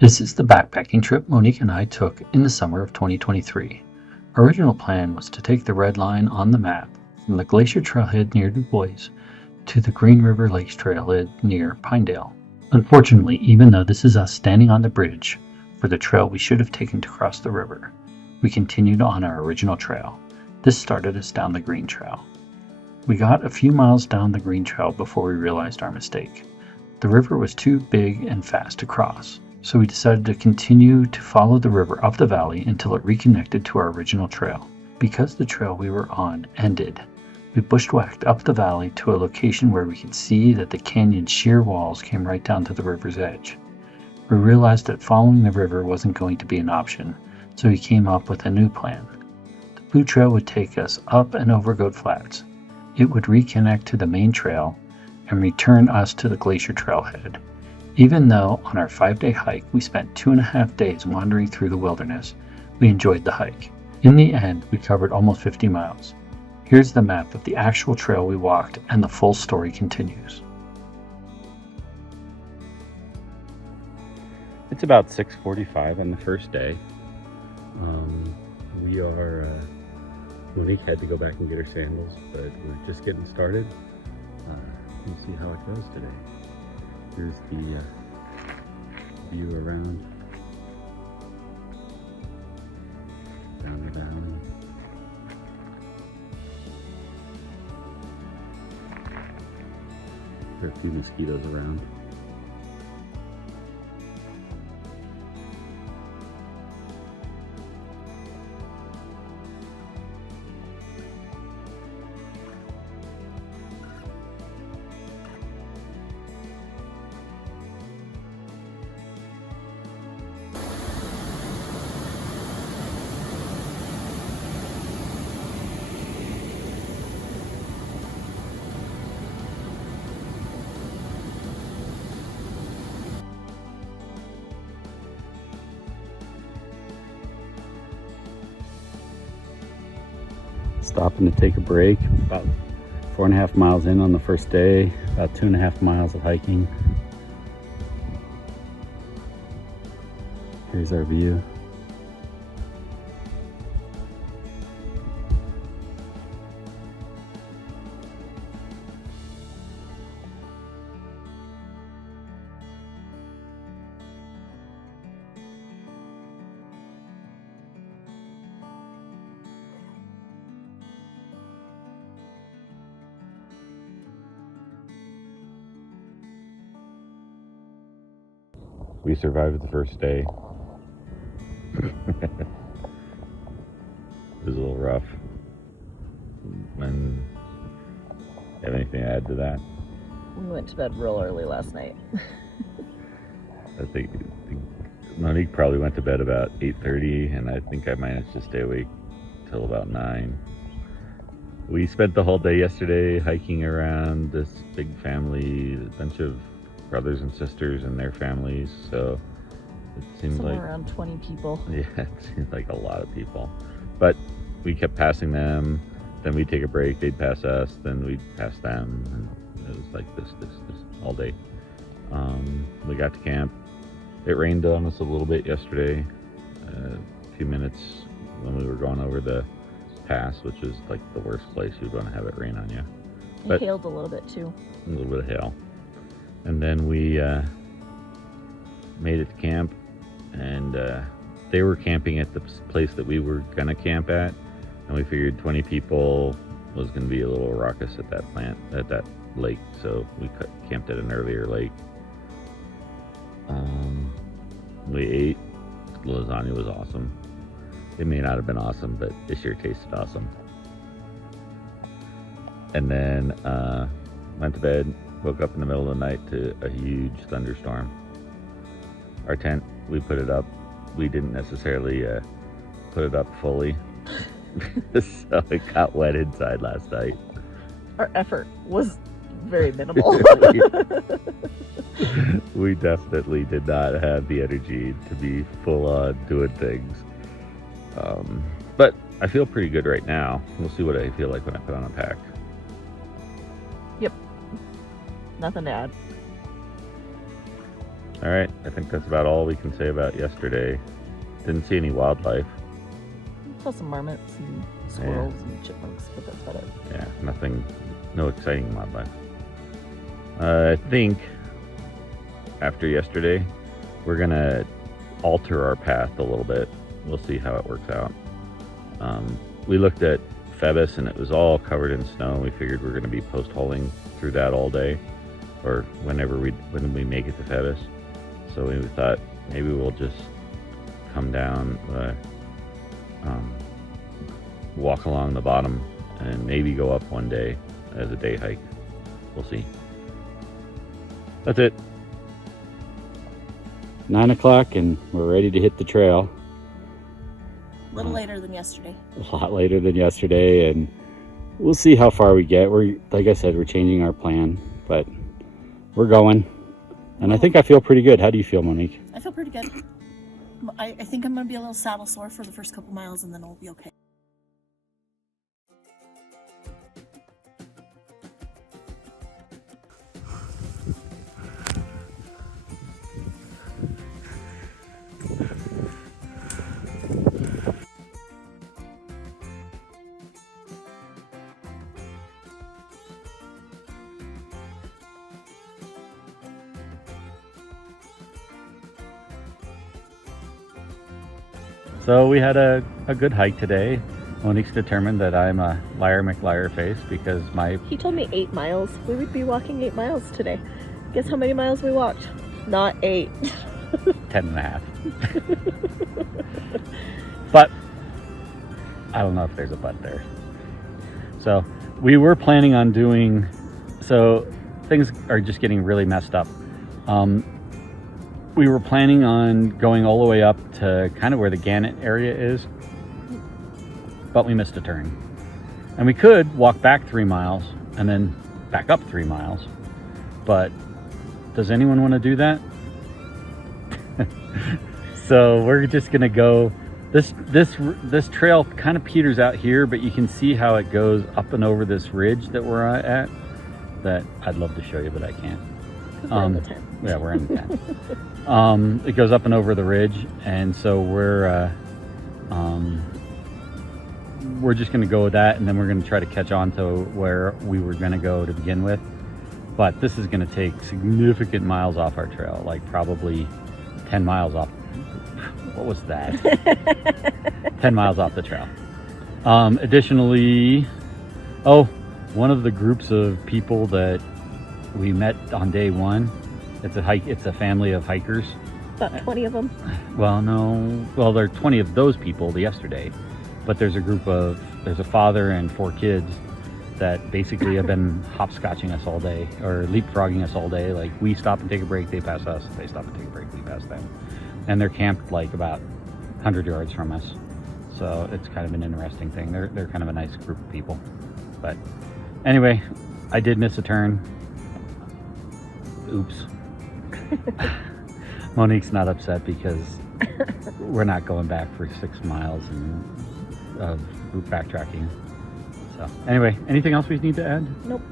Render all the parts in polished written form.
This is the backpacking trip Monique and I took in the summer of 2023. Our original plan was to take the red line on the map from the Glacier trailhead near Du Bois to the Green River Lakes trailhead near Pinedale. Unfortunately, even though this is us standing on the bridge for the trail we should have taken to cross the river, we continued on our original trail. This started us down the Green Trail. We got a few miles down the Green Trail before we realized our mistake. The river was too big and fast to cross, so we decided to continue to follow the river up the valley until it reconnected to our original trail. Because the trail we were on ended, we bushwhacked up the valley to a location where we could see that the canyon's sheer walls came right down to the river's edge. We realized that following the river wasn't going to be an option, so we came up with a new plan. The blue trail would take us up and over Goat Flats. It would reconnect to the main trail and return us to the Glacier trailhead. Even though on our 5-day hike we spent 2.5 days wandering through the wilderness, we enjoyed the hike. In the end, we covered almost 50 miles. Here's the map of the actual trail we walked, and the full story continues. It's about 6:45 on the first day. Monique had to go back and get her sandals, but we're just getting started. We'll see how it goes today. Here's the view around down the valley. There are a few mosquitoes around. Stopping to take a break, about 4.5 miles in on the first day, about 2.5 miles of hiking. Here's our view. We survived the first day. It was a little rough. When you have anything to add to that? We went to bed real early last night. I think Monique probably went to bed about 8:30, and I think I managed to stay awake till about 9. We spent the whole day yesterday hiking around this big family, a bunch of brothers and sisters and their families, so it seemed Somewhere like around 20 people. Yeah, it seemed like a lot of people, but we kept passing them. Then we'd take a break, they'd pass us, then we'd pass them, and it was like this all day. We got to camp. It rained on us a little bit yesterday, a few minutes when we were going over the pass, which is like the worst place you'd want to have it rain on you. It hailed a little bit too. A little bit of hail. And then we made it to camp, and they were camping at the place that we were gonna camp at, and we figured 20 people was gonna be a little raucous at that lake, so we camped at an earlier lake. We ate. Lasagna was awesome. It may not have been awesome, but it sure tasted awesome. And then went to bed. Woke up in the middle of the night to a huge thunderstorm. Our tent, we put it up. We didn't necessarily put it up fully, so it got wet inside last night. Our effort was very minimal. We definitely did not have the energy to be full on doing things. But I feel pretty good right now. We'll see what I feel like when I put on a pack. Yep. Nothing to add. All right, I think that's about all we can say about yesterday. Didn't see any wildlife. Saw some marmots and squirrels and chipmunks, but that's about it. Yeah, nothing, no exciting wildlife. I think after yesterday, we're gonna alter our path a little bit. We'll see how it works out. We looked at Phoebus and it was all covered in snow. We figured we're gonna be post-holing through that all day, or when we make it to Phoebus. So we thought maybe we'll just come down, walk along the bottom, and maybe go up one day as a day hike. We'll see. That's it. 9 o'clock and we're ready to hit the trail. A little later than yesterday. A lot later than yesterday, and we'll see how far we get. Like I said, we're changing our plan, but we're going. And I think I feel pretty good. How do you feel, Monique? I feel pretty good. I think I'm going to be a little saddle sore for the first couple miles, and then I'll be okay. So we had a good hike today. Monique's determined that I'm a liar McLiar face because He told me 8 miles. We would be walking 8 miles today. Guess how many miles we walked? Not 8. 10 and a half. But I don't know if there's a but there. So we were planning on doing, so things are just getting really messed up. We were planning on going all the way up to kind of where the Gannett area is, but we missed a turn. And we could walk back 3 miles and then back up 3 miles, but does anyone want to do that? So we're just gonna go, this trail kind of peters out here, but you can see how it goes up and over this ridge that we're at, that I'd love to show you, but I can't. We're in the tent. Yeah, we're in the tent. It goes up and over the ridge, and so we're just going to go with that, and then we're going to try to catch on to where we were going to go to begin with. But this is going to take significant miles off our trail, like probably 10 miles off. What was that? 10 miles off the trail. Additionally, one of the groups of people that we met on day one, it's a family of hikers. About 20 of them. Well, no. Well, there are 20 of those people yesterday, but there's a father and 4 kids that basically have been hopscotching us all day, or leapfrogging us all day. Like, we stop and take a break, they pass us. They stop and take a break, we pass them. And they're camped like about 100 yards from us. So it's kind of an interesting thing. They're kind of a nice group of people. But anyway, I did miss a turn. Oops. Monique's not upset because we're not going back for 6 miles of backtracking. So anyway, anything else we need to add? Nope.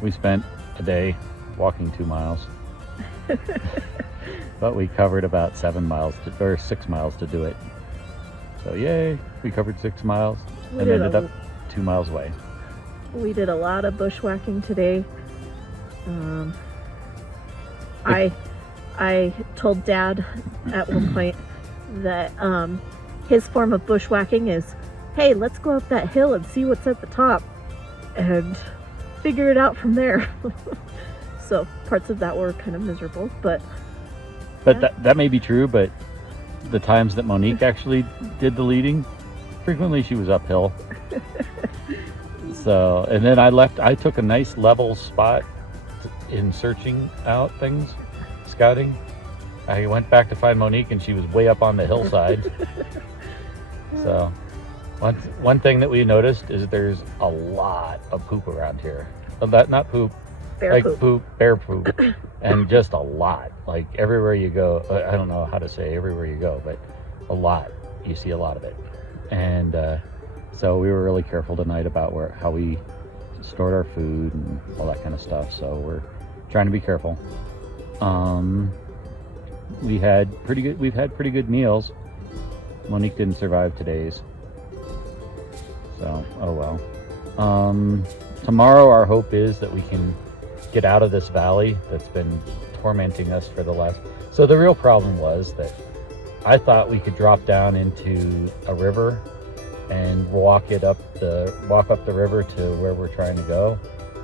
We spent a day walking 2 miles, but we covered about 6 miles to do it. So yay, we covered 6 miles and ended up 2 miles away. We did a lot of bushwhacking today. I told Dad at one point that his form of bushwhacking is, hey, let's go up that hill and see what's at the top. And figure it out from there. So parts of that were kind of miserable, but yeah. that may be true, but the times that Monique actually did the leading, frequently she was uphill. So, and then I took a nice level spot in searching out things, scouting. I went back to find Monique and she was way up on the hillside. So one thing that we noticed is there's a lot of poop around here. Not poop, bear poop. Bear poop. And just a lot, like everywhere you go. I don't know how to say everywhere you go, but a lot. You see a lot of it. And so we were really careful tonight about how we stored our food and all that kind of stuff. So we're trying to be careful. We've had pretty good meals. Monique didn't survive today's, so oh well. Tomorrow our hope is that we can get out of this valley that's been tormenting us for the last. So the real problem was that I thought we could drop down into a river and walk up the river to where we're trying to go.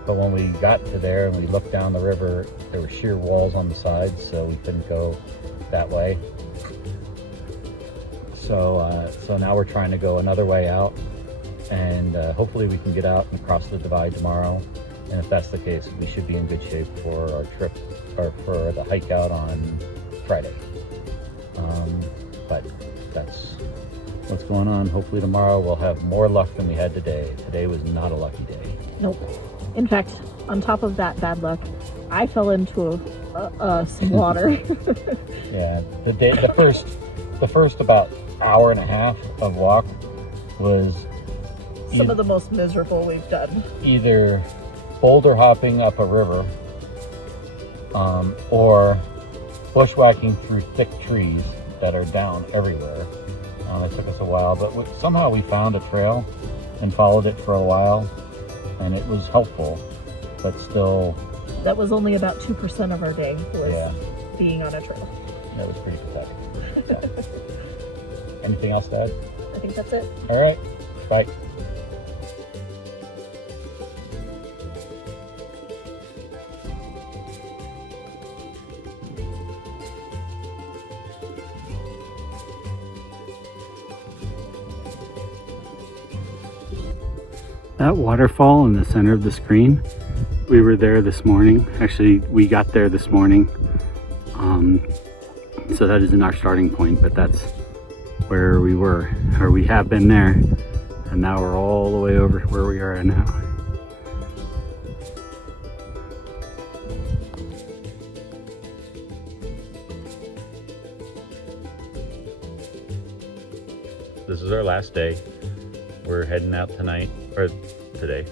But when we got to there and we looked down the river, there were sheer walls on the sides, so we couldn't go that way. So now we're trying to go another way out, and hopefully we can get out and cross the divide tomorrow. And if that's the case, we should be in good shape for our trip, or for the hike out on Friday. But that's what's going on. Hopefully tomorrow we'll have more luck than we had today. Today was not a lucky day. Nope. In fact, on top of that bad luck, I fell into some water. Yeah, the first about hour and a half of walk was some of the most miserable we've done. Either boulder hopping up a river, or bushwhacking through thick trees that are down everywhere. It took us a while, but somehow we found a trail and followed it for a while, and it was helpful, but still. That was only about 2% of our day was being on a trail. That was pretty pathetic. Yeah. Anything else to add? I think that's it. All right, bye. That waterfall in the center of the screen, we were there this morning. Actually, we got there this morning. So that isn't our starting point, but that's where we were, or we have been there. And now we're all the way over where we are now. This is our last day. We're heading out tonight, or today.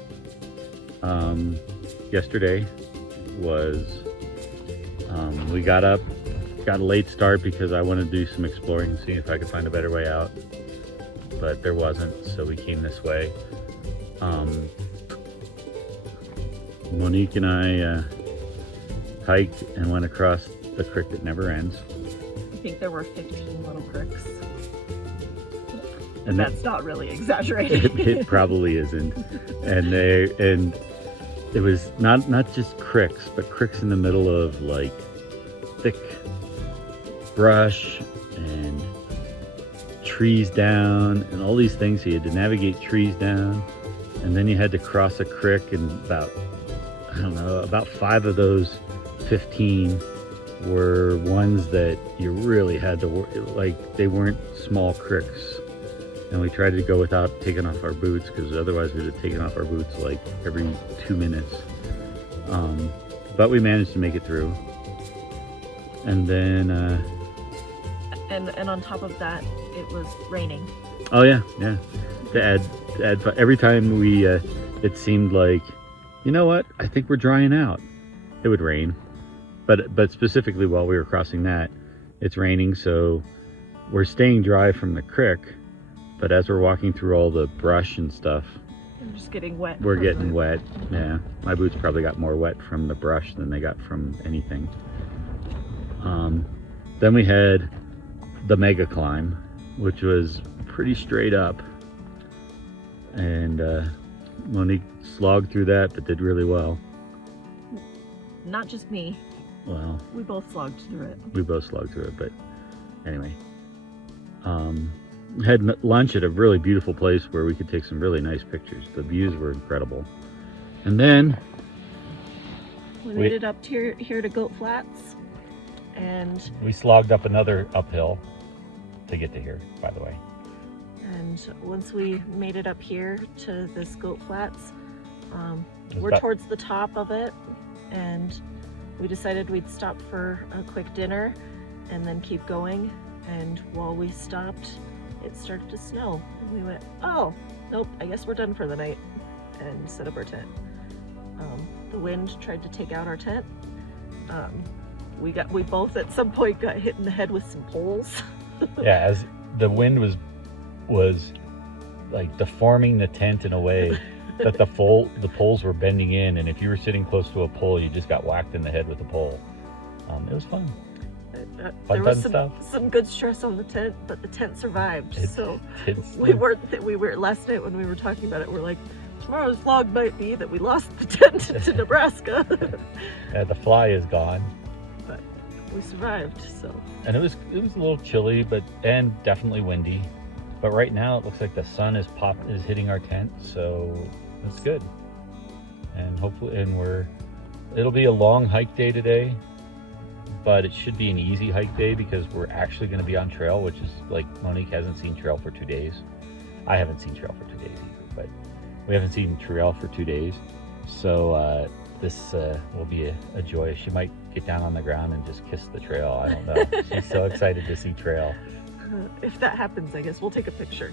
Yesterday was, we got up, got a late start because I wanted to do some exploring and see if I could find a better way out, but there wasn't, so we came this way. Monique and I hiked and went across the creek that never ends. I think there were 15 little creeks. And that's not really exaggerating. It probably isn't. And it was not just cricks, but cricks in the middle of like thick brush and trees down and all these things. So you had to navigate trees down, and then you had to cross a creek, and about 5 of those 15 were ones that you really had to work, like they weren't small cricks. And we tried to go without taking off our boots, because otherwise we'd have taken off our boots like every 2 minutes. But we managed to make it through. And then and on top of that, it was raining. Oh yeah. To add every time we it seemed like, you know what, I think we're drying out. It would rain. But specifically while we were crossing that, it's raining, so we're staying dry from the creek. But as we're walking through all the brush and stuff, I'm just getting wet. We're getting wet. Yeah, my boots probably got more wet from the brush than they got from anything. Then we had the mega climb, which was pretty straight up, and Monique slogged through that, but did really well. Not just me. Well, We both slogged through it. we both slogged through it, but anyway. Had lunch at a really beautiful place where we could take some really nice pictures. The views were incredible. And then We made it up here to Goat Flats, and we slogged up another uphill to get to here, by the way. once we made it up here to this Goat Flats, we're about- towards the top of it, and we decided we'd stop for a quick dinner and then keep going. And while we stopped, it started to snow, and we went, oh nope, I guess we're done for the night, and set up our tent. The wind tried to take out our tent. We both at some point got hit in the head with some poles. Yeah, as the wind was like deforming the tent in a way that the poles were bending in, and if you were sitting close to a pole, you just got whacked in the head with a pole. It was fun. There was stuff. some good stress on the tent, but the tent survived. It's we were last night when we were talking about it, we're like, tomorrow's vlog might be that we lost the tent to Nebraska. Yeah, the fly is gone. But we survived, so. And it was a little chilly, and definitely windy. But right now it looks like the sun is hitting our tent, so it's good. And hopefully, it'll be a long hike day today, but it should be an easy hike day because we're actually going to be on trail, which is like Monique hasn't seen trail for 2 days. I haven't seen trail for 2 days either, but we haven't seen trail for 2 days. So this will be a joy. She might get down on the ground and just kiss the trail. I don't know. She's so excited to see trail. If that happens, I guess we'll take a picture.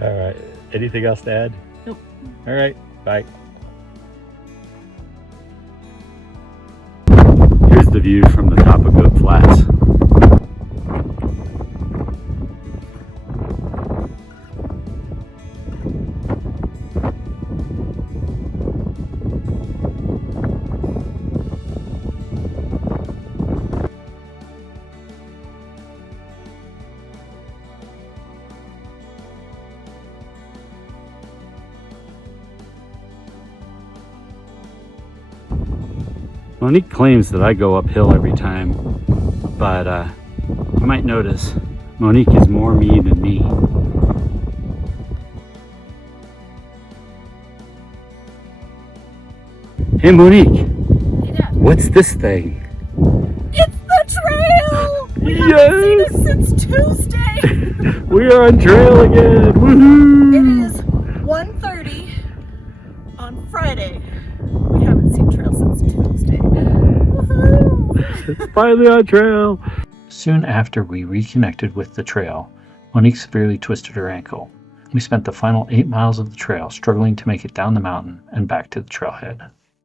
All right. Anything else to add? Nope. All right. Bye. Here's the view from the top of Goat Flats. Monique claims that I go uphill every time, but you might notice Monique is more me than me. Hey Monique, what's this thing? It's the trail! We Yes! haven't seen it since Tuesday! We are on trail again! Woohoo! It is 1:30 on Friday. We haven't seen trail since Tuesday. Woohoo! Finally on trail! Soon after we reconnected with the trail, Monique severely twisted her ankle. We spent the final 8 miles of the trail struggling to make it down the mountain and back to the trailhead.